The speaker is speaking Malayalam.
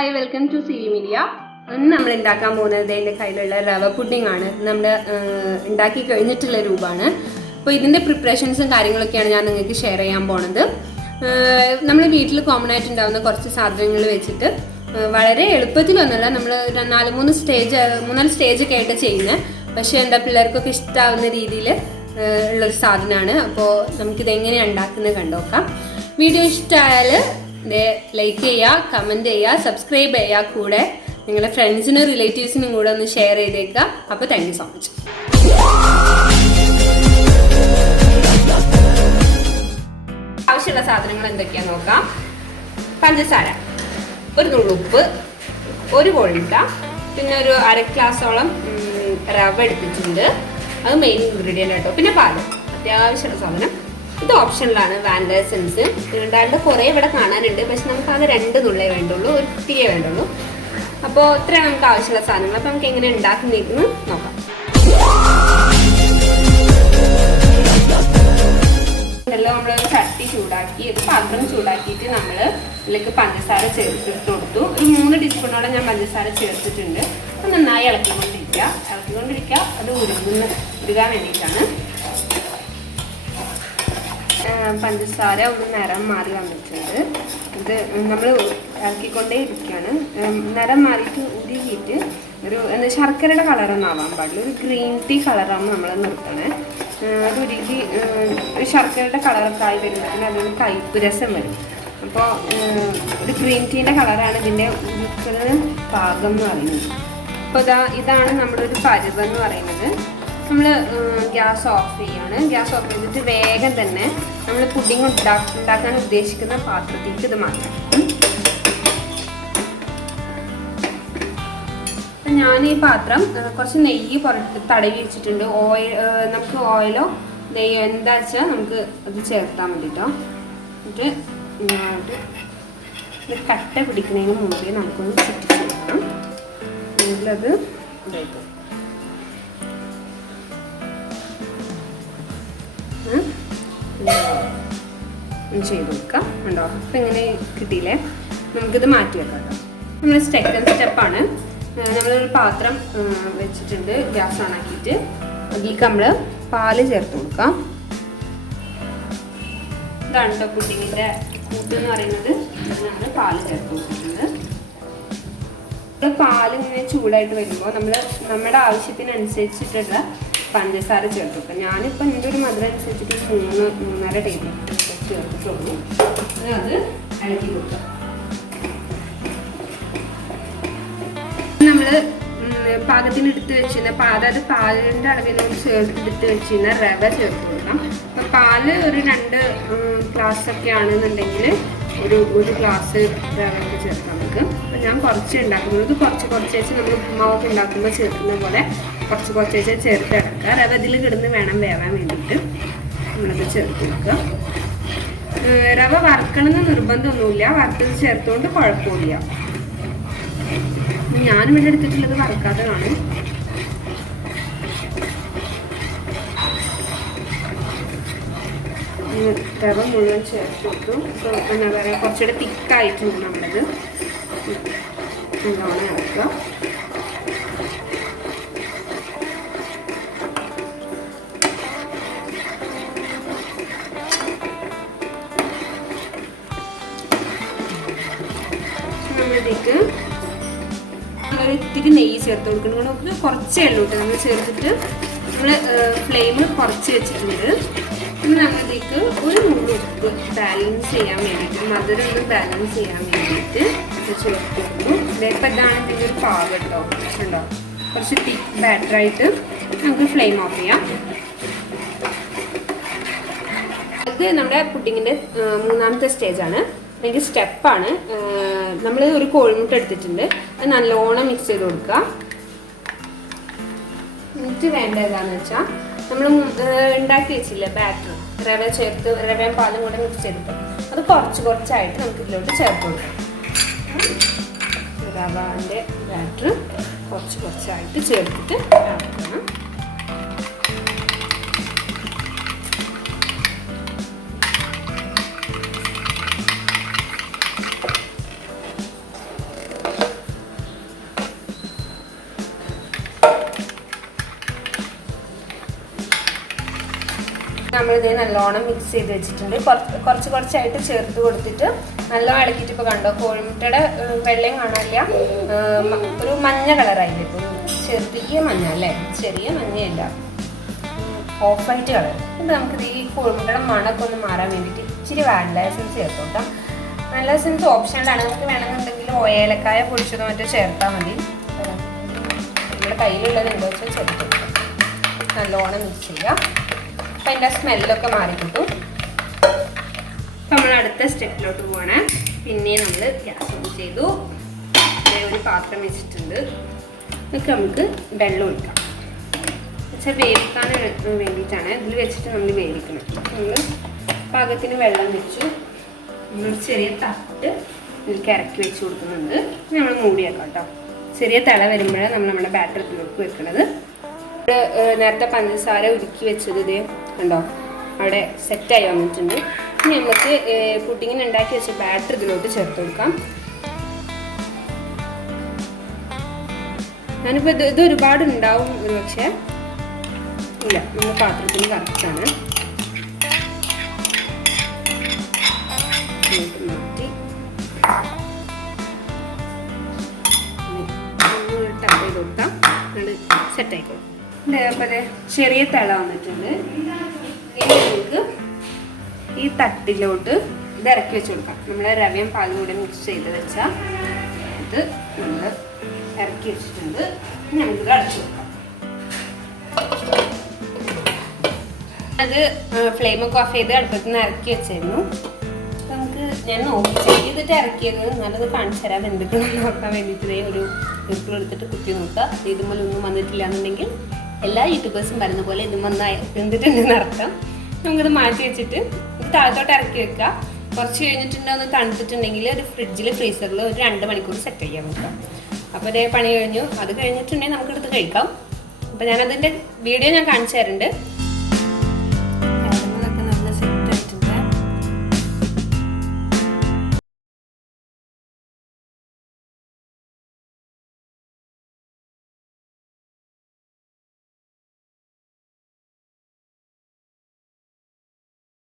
Hi welcome to C V media ഇന്ന് നമ്മൾ ഉണ്ടാക്കാൻ പോകുന്നത് എന്റെ കയ്യിലുള്ള റവ പുഡിംഗ് ആണ്. നമ്മൾ ഉണ്ടാക്കി കഴിഞ്ഞിട്ടുള്ള രൂപമാണ്. അപ്പോൾ ഇതിന്റെ പ്രിപ്പറേഷൻസും കാര്യങ്ങളൊക്കെയാണ് ഞാൻ നിങ്ങൾക്ക് ഷെയർ ചെയ്യാൻ പോണത്. നമ്മൾ വീട്ടിൽ കോമൺ ആയിട്ട് ഉണ്ടാകുന്ന കുറച്ച് സാധനങ്ങൾ വെച്ചിട്ട് വളരെ എളുപ്പത്തിലൊന്നുമല്ല നമ്മൾ നാല് മൂന്ന് സ്റ്റേജ് മൂന്നാൽ സ്റ്റേജ് ഒക്കെ ആയിട്ട് ചെയ്യുന്നത്. പക്ഷേ എന്താ പിള്ളേർക്കൊക്കെ ഇഷ്ടമാവുന്ന രീതിയിൽ ഉള്ളൊരു സാധനമാണ്. അപ്പോൾ നമുക്കിത് എങ്ങനെയാണ് ഉണ്ടാക്കുന്നത് കണ്ടോക്കാം. വീഡിയോ ഇഷ്ടമായാൽ ലൈക്ക് ചെയ്യുക കമന്റ് ചെയ്യുക സബ്സ്ക്രൈബ് ചെയ്യുക കൂടെ. നിങ്ങളുടെ ഫ്രണ്ട്സിനും റിലേറ്റീവ്സിനും കൂടെ ഒന്ന് ഷെയർ ചെയ്തേക്കുക അപ്പോൾ താങ്ക് സോ മച്ച് സാധനങ്ങൾ നോക്കാം. പഞ്ചസാര ഒരു ഒരു പിന്നെ ഒരു അര റവ എടുത്തിട്ടുണ്ട്. അത് മെയിൻ പിന്നെ സാധനം. ഇത് ഓപ്ഷനിലാണ് വാനില എസൻസ് ഉണ്ടാണ്ട് കുറേ ഇവിടെ കാണാനുണ്ട്. പക്ഷെ നമുക്ക് അത് രണ്ട് നുള്ളേ വേണ്ടുള്ളൂ ഒരു തിരിയേ വേണ്ടുള്ളൂ. അപ്പോൾ ഇത്രയാണ് നമുക്ക് ആവശ്യമുള്ള സാധനങ്ങൾ. അപ്പോൾ നമുക്ക് എങ്ങനെ ഉണ്ടാക്കുന്നതെന്ന് നോക്കാം. നമ്മൾ ചട്ടി ചൂടാക്കി ഒരു പാത്രം ചൂടാക്കിയിട്ട് നമ്മൾ ഇതിലേക്ക് പഞ്ചസാര ചേർത്തിട്ട് കൊടുത്തു. ഒരു മൂന്ന് ടീസ്പൂണോളം ഞാൻ പഞ്ചസാര ചേർത്തിട്ടുണ്ട്. അത് നന്നായി ഇളക്കിക്കൊണ്ടിരിക്കുക. ഇളക്കിക്കൊണ്ടിരിക്കുക അത് ഉരുകുന്ന ഉരുകാൻ വേണ്ടിയിട്ടാണ്. പഞ്ചസാര ഒന്ന് നിറം മാറി വന്നിട്ടുണ്ട്. ഇത് നമ്മൾ ഇറക്കിക്കൊണ്ടേ ഇരിക്കുകയാണ്. നിറം മാറിയിട്ട് ഉരുകിയിട്ട് ഒരു എന്താ ശർക്കരയുടെ കളറൊന്നും ആവാൻ പാടില്ല. ഒരു ഗ്രീൻ ടീ കളറാണ് നമ്മൾ നിർത്തണേ. അത് ഉരുകി ശർക്കരയുടെ കളറൊക്കെ ആയി വരുന്നതിന് അതൊരു കയ്പ്പ് രസം വരും. അപ്പോൾ ഒരു ഗ്രീൻ ടീന്റെ കളറാണ് ഇതിന്റെ ഉരുക്കുന്ന പാകം എന്ന് പറയുന്നത്. അപ്പോൾ ഇതാ ഇതാണ് നമ്മുടെ ഒരു പരുവെന്ന് പറയുന്നത്. നമ്മൾ ഗ്യാസ് ഓഫ് ചെയ്യാണ്. ഗ്യാസ് ഓഫ് ചെയ്തിട്ട് വേഗം തന്നെ നമ്മൾ പുഡിംഗ് ഉണ്ടാക്കാൻ ഉദ്ദേശിക്കുന്ന പാത്രത്തിലേക്ക് ഇത് മാറ്റാം. ഞാൻ ഈ പാത്രം കുറച്ച് നെയ്യ് പുറത്ത് തടവി വെച്ചിട്ടുണ്ട്. ഓയിൽ നമുക്ക് ഓയിലോ നെയ്യോ എന്താ വെച്ചാൽ നമുക്ക് അത് ചേർത്താൻ വേണ്ടിട്ടോ എന്നിട്ട് ഇങ്ങോട്ട് ഇത് കട്ട പിടിക്കുന്നതിന് മുമ്പേ നമുക്കൊന്ന് ചുറ്റി അതിലത് എങ്കിലത് ഒന്ന് ചെയ്ത് കൊടുക്കാം. ഉണ്ടോ അപ്പം ഇങ്ങനെ കിട്ടിയില്ലേ? നമുക്കിത് മാറ്റി വെക്കാം കേട്ടോ. നമ്മൾ സെക്കൻഡ് സ്റ്റെപ്പാണ് നമ്മളൊരു പാത്രം വെച്ചിട്ടുണ്ട്. ഗ്യാസ് ഓൺ ആക്കിയിട്ട്. അതിലേക്ക് നമ്മൾ പാൽ ചേർത്ത് കൊടുക്കാം. ഇതാണ് കേട്ടോ കൂട്ട് എന്ന് പറയുന്നത്. നമ്മൾ പാൽ ചേർത്ത് കൊടുക്കുന്നത്. നമ്മൾ പാൽ ഇങ്ങനെ ചൂടായിട്ട് വരുമ്പോൾ നമ്മൾ നമ്മുടെ ആവശ്യത്തിനനുസരിച്ചിട്ടുള്ള പഞ്ചസാര ചേർത്ത്. കൊടുക്കുക ഞാനിപ്പോൾ എന്റെ ഒരു മധുരം അനുസരിച്ചിട്ട് മൂന്ന് മൂന്നര ടേബിൾ സ്പൂൺ ചേർത്തിട്ടുള്ളൂ. അത് ഇളക്കി കൊടുക്കുക നമ്മൾ പാകത്തിന് എടുത്ത് വെച്ചിരുന്ന പാ അതായത് പാലിന്റെ അളവിനോട് ചേർത്ത് എടുത്ത് വെച്ചിരുന്ന റവ ചേർത്ത് കൊടുക്കാം. അപ്പം പാൽ ഒരു രണ്ട് ഗ്ലാസ് ഒക്കെ ആണെന്നുണ്ടെങ്കിൽ ഒരു ഒരു ഗ്ലാസ് റവ ചേർക്കാം നമുക്ക്. അപ്പം ഞാൻ കുറച്ച് ഉണ്ടാക്കുന്നത് കുറച്ച് കുറച്ച് വെച്ച് നമ്മൾ ഉപ്പുമാവൊക്കെ ഉണ്ടാക്കുമ്പോൾ ചേർക്കുന്ന പോലെ കുറച്ച് കുറച്ച് വെച്ചാൽ ചേർത്ത് ഇറക്കുക റവ ഇതിൽ കിടന്ന് വേണം വേവാൻ വേണ്ടിയിട്ട് നമ്മളത് ചേർത്ത് വെക്കുക റവ വറുക്കണമെന്ന് നിർബന്ധമൊന്നുമില്ല. വറുത്തത് ചേർത്തുകൊണ്ട് കുഴപ്പമില്ല. ഞാനിവിടെ എടുത്തിട്ടുള്ളത് വറുക്കാത്തതാണ്. റവ മുഴുവൻ ചേർത്ത് കൊടുത്തു. എന്താ പറയുക കുറച്ചുകൂടെ തിക്കായിട്ടുണ്ട് നമ്മളത്. നല്ലോണം ഇറക്കുക നമ്മളിതേക്ക് ഒരു ഇത്തിരി നെയ്യ് ചേർത്ത് കൊടുക്കണം. നമുക്ക് കുറച്ചേ ഉള്ളൂ കേട്ടോ നമ്മൾ ചേർത്തിട്ട് നമ്മൾ ഫ്ലെയിം കുറച്ച് വെച്ചിട്ടുണ്ട്. പിന്നെ നമ്മളിതേക്ക് ഒരു നുള്ളു ഉപ്പ് ബാലൻസ് ചെയ്യാൻ വേണ്ടിയിട്ട് മധുരം ഒന്ന് ബാലൻസ് ചെയ്യാൻ വേണ്ടിയിട്ട് ചേർത്ത് കൊടുക്കും ഇതേപ്പം ഇതാണ് ഇതിന്റെ ഒരു പാകം കേട്ടോ ഉണ്ടോ? കുറച്ച് തിക്ക് ബാറ്ററായിട്ട് നമുക്ക് ഫ്ലെയിം ഓഫ് ചെയ്യാം. ഇത് നമ്മുടെ പുഡിങ്ങിന്റെ മൂന്നാമത്തെ സ്റ്റേജാണ് അല്ലെങ്കിൽ സ്റ്റെപ്പാണ് നമ്മൾ ഒരു കോഴിമുട്ട എടുത്തിട്ടുണ്ട്. അത് നല്ലോണം മിക്സ് ചെയ്ത് കൊടുക്കുക. എന്നിട്ട് വേണ്ട ഏതാണെന്ന് വെച്ചാൽ നമ്മൾ ഉണ്ടാക്കി വെച്ചില്ലേ ബാറ്റർ റവ ചേർത്ത് റവയും പാലും കൂടെ മിക്സ് ചെയ്തിട്ട്. അത് കുറച്ച് കുറച്ചായിട്ട് നമുക്ക് ഇതിലോട്ട് ചേർത്ത് കൊടുക്കാം. റവാന്റെ ബാറ്റർ കുറച്ച് കുറച്ചായിട്ട് ചേർത്തിട്ട് നമ്മളിത് നല്ലോണം മിക്സ് ചെയ്ത് വെച്ചിട്ടുണ്ട്. കുറച്ച് കുറച്ച് കുറച്ചായിട്ട് ചേർത്ത് കൊടുത്തിട്ട് നല്ലോണം ഇളക്കിയിട്ട് ഇപ്പോൾ കണ്ടോ കോഴിമുട്ടയുടെ വെള്ളയും കാണാനില്ല. ഒരു മഞ്ഞ കളറായില്ലേ? ഇപ്പോൾ ചെറിയ മഞ്ഞ അല്ലേ? ചെറിയ മഞ്ഞയല്ല. Of white colour. ഇത് നമുക്ക് ഈ കോഴിമുട്ടയുടെ മണമൊക്കെ ഒന്ന് മാറാൻ വേണ്ടിയിട്ട് ഇച്ചിരി വാനില എസൻസ് ചേർത്ത് കൊടുക്കാം. വാനില എസൻസ് നമുക്ക് വേണമെന്നുണ്ടെങ്കിൽ ഓയേലക്കായ പൊടിച്ചതോ മറ്റോ ചേർത്താൽ മതി. നമ്മുടെ കയ്യിലുള്ളത് എന്താ വെച്ചാൽ ചേർത്ത് നല്ലോണം മിക്സ് ചെയ്യാം. അപ്പം അതിന്റെ സ്മെല്ലൊക്കെ മാറി കിട്ടും. നമ്മൾ അടുത്ത സ്റ്റെപ്പിലോട്ട് പോവാണ്. പിന്നെ നമ്മൾ ഗ്യാസ് ഓൺ ചെയ്തു. ഒരു പാത്രം വെച്ചിട്ടുണ്ട്. ഇതൊക്കെ നമുക്ക് വെള്ളം ഒഴിക്കാം. വെച്ചാൽ വേവിക്കാൻ വേണ്ടിയിട്ടാണ്. ഇതിൽ വെച്ചിട്ട് നമ്മൾ വേവിക്കണം. നമ്മൾ പാകത്തിന് വെള്ളം വെച്ചു. നമ്മൾ ചെറിയ തട്ട് ഇതിൽ ഇറക്കി വെച്ച് കൊടുക്കുന്നുണ്ട്. നമ്മൾ മൂടിയേക്കാം കേട്ടോ. ചെറിയ തിള വരുമ്പോഴാണ് നമ്മൾ നമ്മുടെ ബാറ്റർ വെക്കുന്നത് നേരത്തെ പഞ്ചസാര ഉരുക്കി വെച്ചത് ഇതേ കണ്ടോ അവിടെ സെറ്റായി വന്നിട്ടുണ്ട്. ഇനി നമുക്ക് പുഡിങ്ങിന് ഉണ്ടാക്കി വെച്ച ബാറ്റർ ഇതിലോട്ട് ചേർത്ത് കൊടുക്കാം. ഞാനിപ്പോൾ ഇത് ഇത് ഒരുപാട് ഉണ്ടാവും ഒരു പക്ഷേ. ഇല്ല നമ്മുടെ പാത്രത്തിന് കറക്റ്റാണ് സെറ്റ് ആയിക്കോളും. അപ്പോൾ ചെറിയ തിള വന്നിട്ടുണ്ട്. ഇനി നമുക്ക് ഈ തട്ടിലോട്ട് ഇത് ഇറക്കി വെച്ച് കൊടുക്കാം. നമ്മൾ രവയും പാലും കൂടി മിക്സ് ചെയ്ത് വെച്ചാൽ ഇത് നമ്മൾ ഇറക്കി വെച്ചിട്ടുണ്ട്. നമുക്ക് അടച്ചു കൊടുക്കാം അത് ഫ്ലെയിമൊക്കെ ഓഫ് ചെയ്ത് അടുപ്പത്ത് നിന്ന് ഇറക്കി വെച്ചായിരുന്നു നമുക്ക് ഞാൻ നോക്കി ചെയ്തിട്ട് ഇറക്കിയത് നല്ലത് കാണിച്ചു തരാം. എന്തൊക്കെയാണെന്ന് നോക്കാൻ വേണ്ടിയിട്ട് ഒരു എടുത്തിട്ട് കുത്തി നോക്കുക. ഇതുപോലെ ഒന്നും വന്നിട്ടില്ല എന്നുണ്ടെങ്കിൽ എല്ലാ യൂട്യൂബേഴ്സും പറയുന്ന പോലെ ഇതും വന്ന് എന്തിട്ടുണ്ടെന്ന് അർത്ഥം. നമുക്കിത് മാറ്റി വെച്ചിട്ട് ഇത് താഴത്തോട്ട് ഇറക്കി വെക്കുക കുറച്ച് കഴിഞ്ഞിട്ടുണ്ടോ ഒന്ന് തണുത്തിട്ടുണ്ടെങ്കിൽ ഒരു ഫ്രിഡ്ജിൽ ഫ്രീസറിൽ ഒരു രണ്ട് മണിക്കൂർ സെറ്റ് ചെയ്യാൻ പറ്റും അപ്പോൾ അതേ പണി കഴിഞ്ഞു. അത് കഴിഞ്ഞിട്ടുണ്ടെങ്കിൽ നമുക്കെടുത്ത് കഴിക്കാം. അപ്പോൾ ഞാനതിന്റെ വീഡിയോ ഞാൻ കാണിച്ചു തരുന്നുണ്ട്